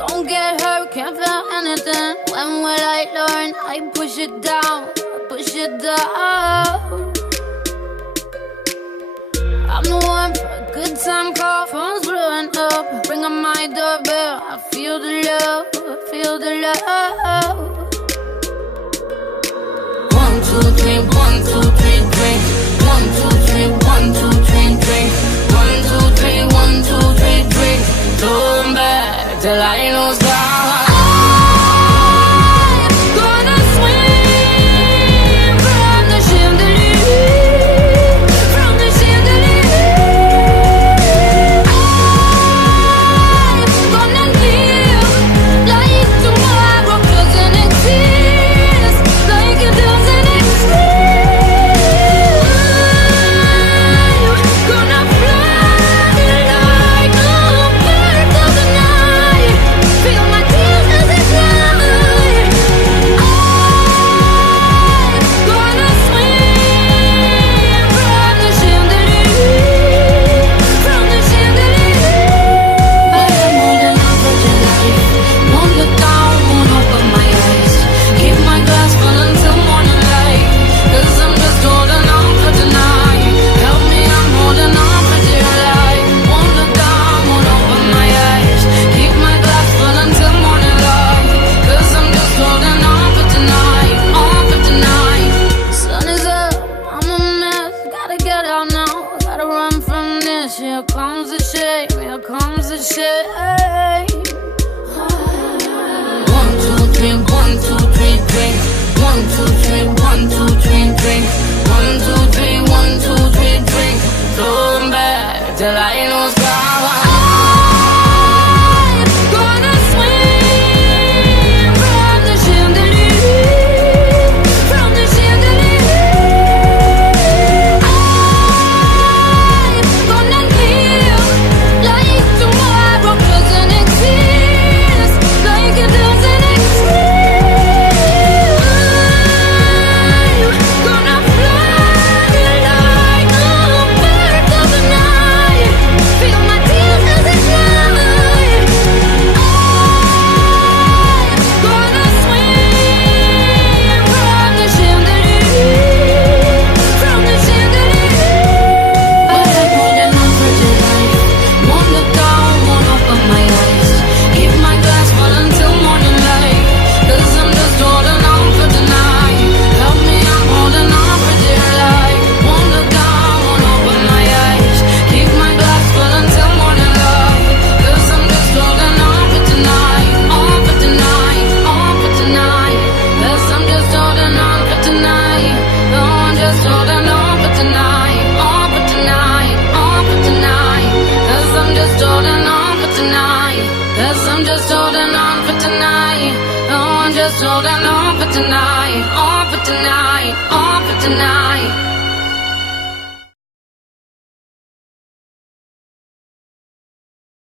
Don't get hurt, can't feel anything. When will I learn? I push it down, push it down. I'm the one for a good time call. Phone's blowing up, ring on my doorbell. I feel the love, I feel the love. 1, 2, 3, 1, 2, 3, drink. 1, 2, 3, 1, 2, 3, drink. 1, 2, 3, 1, 2, 3, drink. Turn back till I lose God. Here comes the shame, here comes the shame. 1, 2, 3, 1, 2, 3, drink. 1, 2, 3, 1, 2, 3, drink. 1, 2, 3, 1, 2, 3, drink. Turn back till I lose God. Just holding on for tonight, on for tonight, on for tonight.